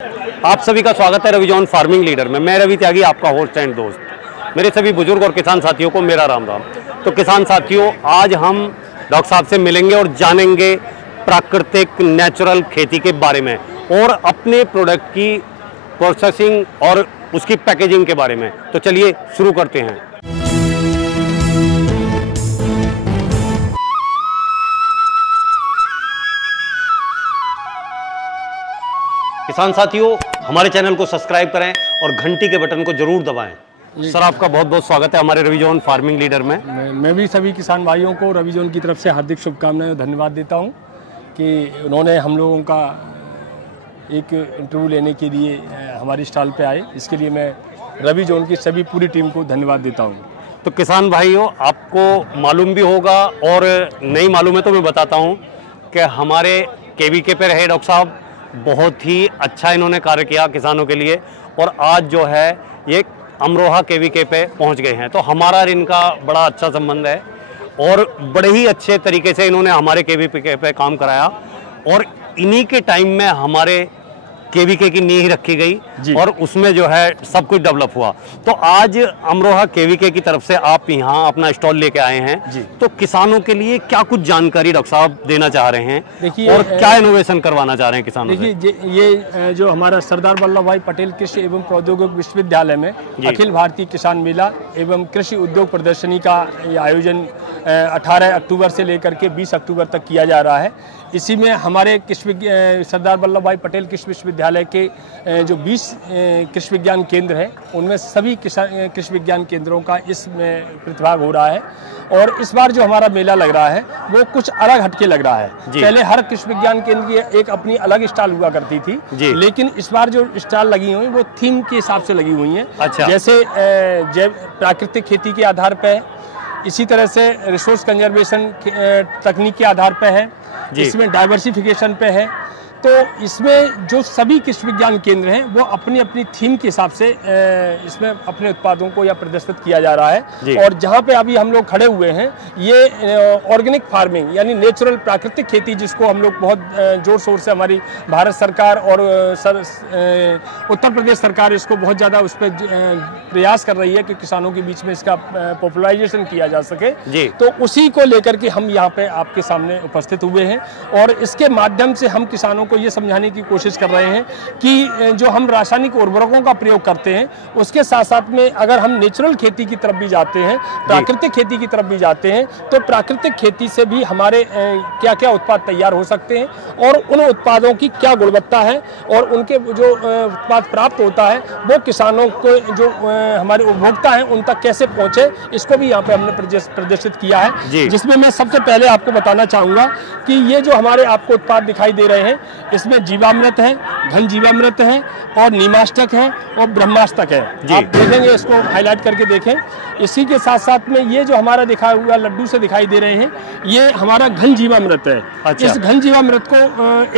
आप सभी का स्वागत है रविजॉन फार्मिंग लीडर में। मैं रवि त्यागी, आपका होस्ट एंड दोस्त। मेरे सभी बुजुर्ग और किसान साथियों को मेरा राम राम। तो किसान साथियों, आज हम डॉक्टर साहब से मिलेंगे और जानेंगे प्राकृतिक नेचुरल खेती के बारे में और अपने प्रोडक्ट की प्रोसेसिंग और उसकी पैकेजिंग के बारे में। तो चलिए शुरू करते हैं। किसान साथियों, हमारे चैनल को सब्सक्राइब करें और घंटी के बटन को जरूर दबाएं। सर, आपका बहुत बहुत स्वागत है हमारे रविजॉन फार्मिंग लीडर में। मैं भी सभी किसान भाइयों को रविजॉन की तरफ से हार्दिक शुभकामनाएं और धन्यवाद देता हूं कि उन्होंने हम लोगों का एक इंटरव्यू लेने के लिए हमारी स्टॉल पे आए। इसके लिए मैं रविजॉन की सभी पूरी टीम को धन्यवाद देता हूं। तो किसान भाइयों, आपको मालूम भी होगा और नहीं मालूम है तो मैं बताता हूँ कि हमारे केवीके पे रहे डॉक्टर साहब, बहुत ही अच्छा इन्होंने कार्य किया किसानों के लिए और आज जो है ये अमरोहा केवीके पे पहुंच गए हैं। तो हमारा और इनका बड़ा अच्छा संबंध है और बड़े ही अच्छे तरीके से इन्होंने हमारे केवीके पे काम कराया और इन्हीं के टाइम में हमारे केवीके की नींव रखी गई और उसमें जो है सब कुछ डेवलप हुआ। तो आज अमरोहा केवीके की तरफ से आप यहाँ अपना स्टॉल लेके आए हैं, तो किसानों के लिए क्या कुछ जानकारी डॉक्टर साहब देना चाह रहे हैं और क्या इनोवेशन करवाना चाह रहे हैं किसानों से? देखिए, ये जो हमारा सरदार वल्लभ भाई पटेल कृषि एवं प्रौद्योगिकी विश्वविद्यालय में अखिल भारतीय किसान मेला एवं कृषि उद्योग प्रदर्शनी का ये आयोजन 18 अक्टूबर से लेकर के 20 अक्टूबर तक किया जा रहा है। इसी में हमारे सरदार वल्लभ भाई पटेल कृषि विश्वविद्यालय के जो 20 कृषि विज्ञान केंद्र हैं, उनमें सभी कृषि विज्ञान केंद्रों का इसमें प्रतिभाग हो रहा है। और इस बार जो हमारा मेला लग रहा है वो कुछ अलग हटके लग रहा है। पहले हर कृषि विज्ञान केंद्र की एक अपनी अलग स्टॉल हुआ करती थी, लेकिन इस बार जो स्टॉल लगी हुई वो थीम के हिसाब से लगी हुई हैं। अच्छा। जैसे जैव प्राकृतिक खेती के आधार पर, इसी तरह से रिसोर्स कंजर्वेशन तकनीक के आधार पर है, इसमें डाइवर्सिफिकेशन पे है। तो इसमें जो सभी कृषि विज्ञान केंद्र हैं वो अपनी अपनी थीम के हिसाब से इसमें अपने उत्पादों को या प्रदर्शित किया जा रहा है। और जहाँ पे अभी हम लोग खड़े हुए हैं, ये ऑर्गेनिक फार्मिंग यानी नेचुरल प्राकृतिक खेती, जिसको हम लोग बहुत जोर शोर से हमारी भारत सरकार और उत्तर प्रदेश सरकार इसको बहुत ज़्यादा उस पर प्रयास कर रही है कि किसानों के बीच में इसका पॉपुलराइजेशन किया जा सके। तो उसी को लेकर के हम यहाँ पे आपके सामने उपस्थित हुए हैं और इसके माध्यम से हम किसानों ये समझाने की कोशिश कर रहे हैं कि जो हम रासायनिक उर्वरकों का प्रयोग करते हैं, उसके साथ साथ में अगर हम नेचुरल खेती की तरफ भी जाते हैं, प्राकृतिक खेती की तरफ भी जाते हैं, तो प्राकृतिक खेती से भी हमारे क्या क्या उत्पाद तैयार हो सकते हैं और उन उत्पादों की क्या गुणवत्ता है और उनके जो उत्पाद प्राप्त होता है वो किसानों को, जो हमारे उपभोक्ता हैं, उन तक कैसे पहुंचे, इसको भी यहाँ पे हमने प्रदर्शित किया है। जिसमें मैं सबसे पहले आपको बताना चाहूँगा कि ये जो हमारे आपको उत्पाद दिखाई दे रहे हैं, इसमें जीवामृत है, घन जीवामृत है और नीमाष्टक है और ब्रह्माष्टक है। आप देखेंगे, इसको हाईलाइट करके देखें। इसी के साथ साथ में ये जो हमारा दिखाया हुआ लड्डू से दिखाई दे रहे हैं, ये हमारा घन जीवामृत है। अच्छा। इस घन जीवामृत को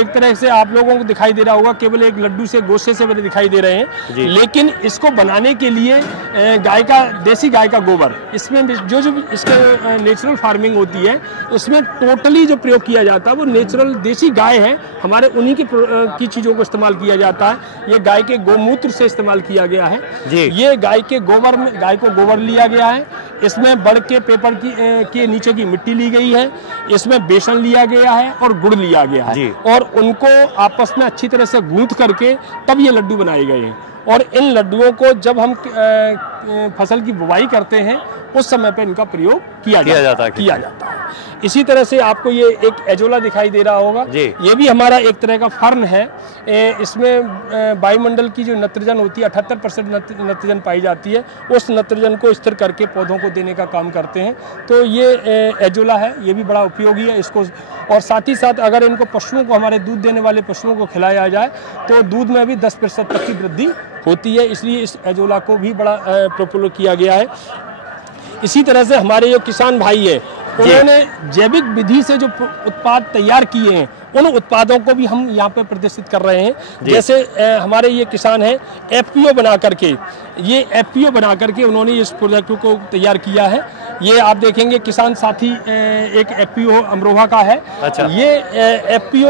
एक तरह से आप लोगों को दिखाई दे रहा होगा केवल एक लड्डू से, गोशे से बने दिखाई दे रहे हैं, लेकिन इसको बनाने के लिए गाय का, देसी गाय का गोबर, इसमें जो इसके नेचुरल फार्मिंग होती है उसमें टोटली जो प्रयोग किया जाता है वो नेचुरल देसी गाय है, हमारे उन्हीं की चीज़ों को इस्तेमाल किया जाता है। ये गाय के गोमूत्र से इस्तेमाल किया गया है। ये गाय के गोबर में, गाय को गोबर लिया गया है, इसमें बड़ के पेपर के नीचे की मिट्टी ली गई है, इसमें बेसन लिया गया है और गुड़ लिया गया है और उनको आपस में अच्छी तरह से गूंथ करके तब ये लड्डू बनाए गए हैं। और इन लड्डुओं को जब हम फसल की बुवाई करते हैं उस समय पे इनका प्रयोग किया जाता है। इसी तरह से आपको ये एक एजोला दिखाई दे रहा होगा, ये भी हमारा एक तरह का फर्न है। इसमें वायुमंडल की जो नत्रजन होती है, 78% नत्रजन पाई जाती है, उस नत्रजन को स्थिर करके पौधों को देने का काम करते हैं। तो ये एजोला है, ये भी बड़ा उपयोगी है इसको। और साथ ही साथ अगर इनको पशुओं को, हमारे दूध देने वाले पशुओं को खिलाया जाए तो दूध में भी 10% तक की वृद्धि होती है, इसलिए इस एजोला को भी बड़ा पॉपुलर किया गया है। इसी तरह से हमारे जो किसान भाई है, उन्होंने जैविक विधि से जो उत्पाद तैयार किए हैं, उन उत्पादों को भी हम यहाँ पे प्रदर्शित कर रहे हैं। जैसे हमारे ये किसान हैं, एफपीओ बना करके, ये एफपीओ बना करके उन्होंने इस प्रोजेक्ट को तैयार किया है। ये आप देखेंगे किसान साथी एक एफपीओ अमरोहा का है। अच्छा। ये एफपीओ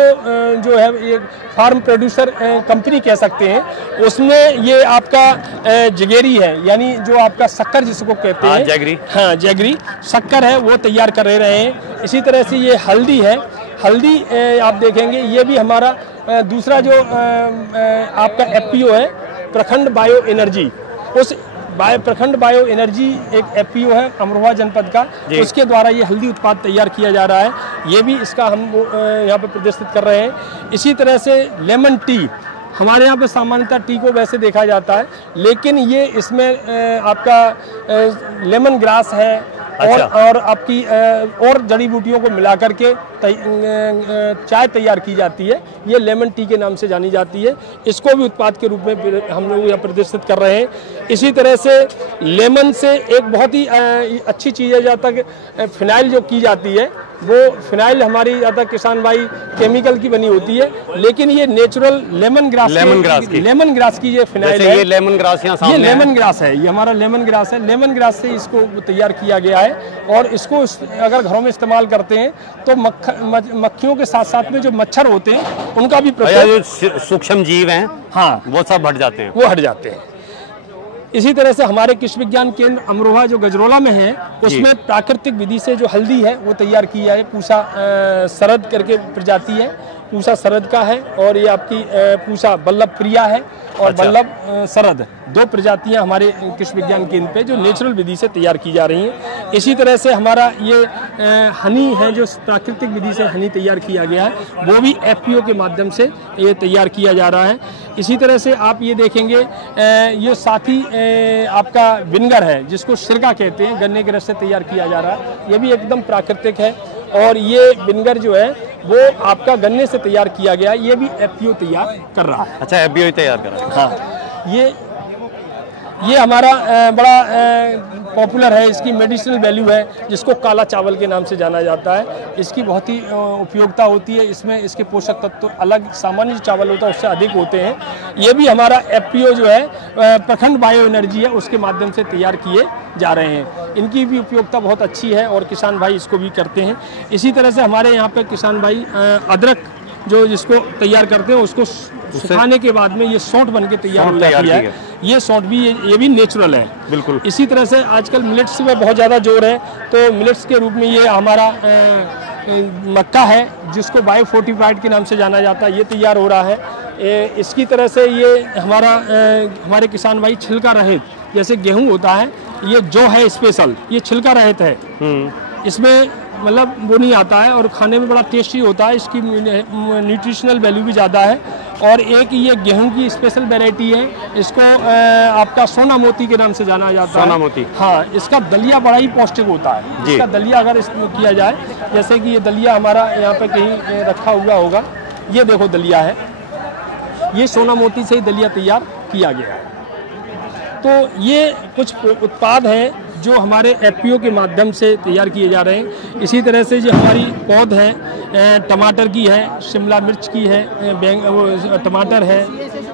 जो है ये फार्म प्रोड्यूसर कंपनी कह सकते हैं, उसमें ये आपका जगेरी है, यानी जो आपका शक्कर जिसको कहते हैं, जैगरी, हाँ जैगरी शक्कर है वो तैयार कर रहे हैं। इसी तरह से ये हल्दी है, हल्दी आप देखेंगे ये भी हमारा दूसरा जो आपका एफपीओ है प्रखंड बायो एनर्जी, उस प्रखंड बायो एनर्जी एक एफपीओ है अमरोहा जनपद का, उसके द्वारा ये हल्दी उत्पाद तैयार किया जा रहा है। ये भी इसका हम यहाँ पे प्रदर्शित कर रहे हैं। इसी तरह से लेमन टी, हमारे यहाँ पे सामान्यतः टी को वैसे देखा जाता है, लेकिन ये इसमें आपका लेमन ग्रास है और आपकी और जड़ी बूटियों को मिला करके चाय तैयार की जाती है। ये लेमन टी के नाम से जानी जाती है। इसको भी उत्पाद के रूप में हम लोग यहाँ प्रदर्शित कर रहे हैं। इसी तरह से लेमन से एक बहुत ही अच्छी चीज़ है, जहाँ तक फिनाइल जो की जाती है वो फिनाइल हमारी ज़्यादा किसान भाई केमिकल की बनी होती है, लेकिन ये नेचुरल लेमन ग्रास की ये फिनाइल है। ये लेमन ग्रास यहाँ सामने ये लेमन ग्रास है, ये हमारा लेमन ग्रास है। लेमन ग्रास से इसको तैयार किया गया है और इसको अगर घरों में इस्तेमाल करते हैं तो मक्खियों के साथ साथ में जो मच्छर होते हैं उनका भी जो सूक्ष्म जीव हैं, हाँ वो सब हट जाते हैं, वो हट जाते हैं। इसी तरह से हमारे कृषि विज्ञान केंद्र अमरोहा जो गजरोला में है, उसमें प्राकृतिक विधि से जो हल्दी है वो तैयार की है। पूसा सरद करके प्रजाति है, पूसा सरद का है, और ये आपकी पूसा बल्लभ प्रिया है और बल्लभ सरद, दो प्रजातियां हमारे कृषि विज्ञान केंद्र पे जो नेचुरल विधि से तैयार की जा रही हैं। इसी तरह से हमारा ये हनी है जो प्राकृतिक विधि से हनी तैयार किया गया है, वो भी एफपीओ के माध्यम से ये तैयार किया जा रहा है। इसी तरह से आप ये देखेंगे ये साथी आपका विनेगर है जिसको सिरका कहते हैं, गन्ने के रस से तैयार किया जा रहा है। ये भी एकदम प्राकृतिक है और ये विनेगर जो है वो आपका गन्ने से तैयार किया गया है। ये भी एफपीओ तैयार कर रहा है। अच्छा, एफपीओ तैयार कर रहा है। हाँ, ये हमारा बड़ा पॉपुलर है, इसकी मेडिसिनल वैल्यू है जिसको काला चावल के नाम से जाना जाता है। इसकी बहुत ही उपयोगिता होती है, इसमें इसके पोषक तत्व अलग सामान्य जो चावल होता है उससे अधिक होते हैं। ये भी हमारा एफपीओ जो है प्रखंड बायो एनर्जी है, उसके माध्यम से तैयार किए जा रहे हैं। इनकी भी उपयोगिता बहुत अच्छी है और किसान भाई इसको भी करते हैं। इसी तरह से हमारे यहाँ पे किसान भाई अदरक जो जिसको तैयार करते हैं उसको सुखाने के बाद में ये सौंठ बन के तैयार हो जाती है। ये सौंठ भी ये भी नेचुरल है बिल्कुल। इसी तरह से आजकल मिलेट्स में बहुत ज़्यादा जोर है, तो मिलेट्स के रूप में ये हमारा मक्का है जिसको बायो फोर्टिफाइड के नाम से जाना जाता है, ये तैयार हो रहा है। इसकी तरह से ये हमारे किसान भाई छिलका रहित, जैसे गेहूँ होता है, ये जो है स्पेशल, ये छिलका रहित है, इसमें मतलब वो नहीं आता है और खाने में बड़ा टेस्टी होता है। इसकी न्यूट्रिशनल वैल्यू भी ज़्यादा है। और एक ये गेहूं की स्पेशल वैरायटी है, इसको आपका सोना मोती के नाम से जाना जाता है। सोना मोती, हाँ। इसका दलिया बड़ा ही पौष्टिक होता है। इसका दलिया अगर इसमें किया जाए, जैसे कि ये दलिया हमारा यहाँ पे कहीं रखा हुआ होगा, ये देखो दलिया है, ये सोना मोती से ही दलिया तैयार किया गया है। तो ये कुछ उत्पाद हैं जो हमारे एफपीओ के माध्यम से तैयार किए जा रहे हैं। इसी तरह से जो हमारी पौध है टमाटर की है, शिमला मिर्च की है, टमाटर है,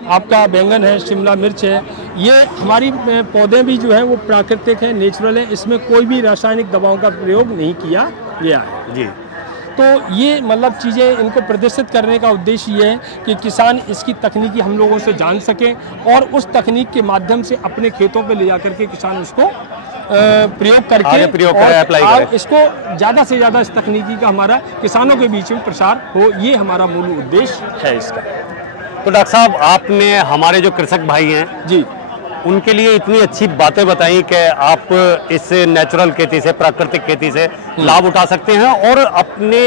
आपका बैंगन है, शिमला मिर्च है, ये हमारी पौधे भी जो है वो प्राकृतिक है, नेचुरल है, इसमें कोई भी रासायनिक दवाओं का प्रयोग नहीं किया गया है जी। तो ये मतलब चीज़ें इनको प्रदर्शित करने का उद्देश्य ये है कि किसान इसकी तकनीकी हम लोगों से जान सकें और उस तकनीक के माध्यम से अपने खेतों पे ले जाकर के किसान उसको प्रयोग करके और इसको ज़्यादा से ज़्यादा इस तकनीकी का हमारा किसानों के बीच में प्रसार हो, ये हमारा मूल उद्देश्य है इसका। तो डॉक्टर साहब, आपने हमारे जो कृषक भाई हैं जी, उनके लिए इतनी अच्छी बातें बताई कि आप इस नेचुरल खेती से, प्राकृतिक खेती से लाभ उठा सकते हैं और अपने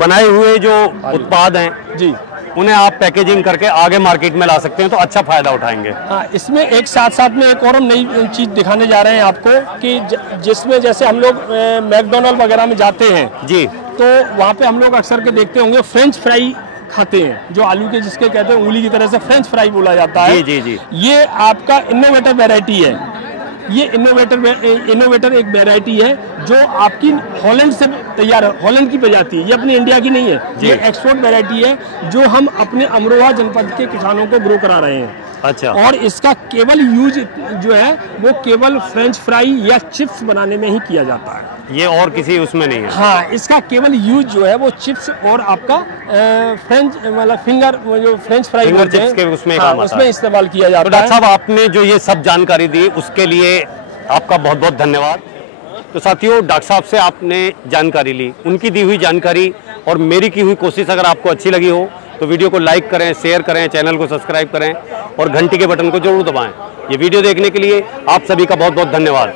बनाए हुए जो उत्पाद हैं जी, उन्हें आप पैकेजिंग करके आगे मार्केट में ला सकते हैं, तो अच्छा फायदा उठाएंगे। हाँ, इसमें एक साथ साथ में एक और हम नई चीज़ दिखाने जा रहे हैं आपको कि जिसमें जैसे हम लोग मैकडॉनल्ड वगैरह में जाते हैं जी, तो वहाँ पे हम लोग अक्सर के देखते होंगे फ्रेंच फ्राई खाते हैं, जो आलू के जिसके कहते हैं उंगली की तरह से फ्रेंच फ्राई बोला जाता है। जी जी। ये आपका इनोवेटर वैरायटी है। ये इनोवेटर एक वैरायटी है जो आपकी हॉलैंड से तैयार है, हॉलैंड की प्रजाति है, ये अपनी इंडिया की नहीं है, ये एक्सपोर्ट वैरायटी है जो हम अपने अमरोहा जनपद के किसानों को ग्रो करा रहे हैं। अच्छा। और इसका केवल यूज जो है वो केवल फ्रेंच फ्राई या चिप्स बनाने में ही किया जाता है। ये और किसी उसमें नहीं है? हाँ, इसका केवल यूज जो है वो चिप्स और आपका फ्रेंच मतलब फिंगर जो फ्रेंच फ्राई फिंगर चिप्स के उसमें हाँ, काम आता उसमें है। इस्तेमाल किया तो जाता डॉक्टर है। साहब आपने जो ये सब जानकारी दी उसके लिए आपका बहुत बहुत धन्यवाद। तो साथियों, डॉक्टर साहब से आपने जानकारी ली, उनकी दी हुई जानकारी और मेरी की हुई कोशिश अगर आपको अच्छी लगी हो तो वीडियो को लाइक करें, शेयर करें, चैनल को सब्सक्राइब करें और घंटी के बटन को जरूर दबाएं। ये वीडियो देखने के लिए आप सभी का बहुत बहुत धन्यवाद।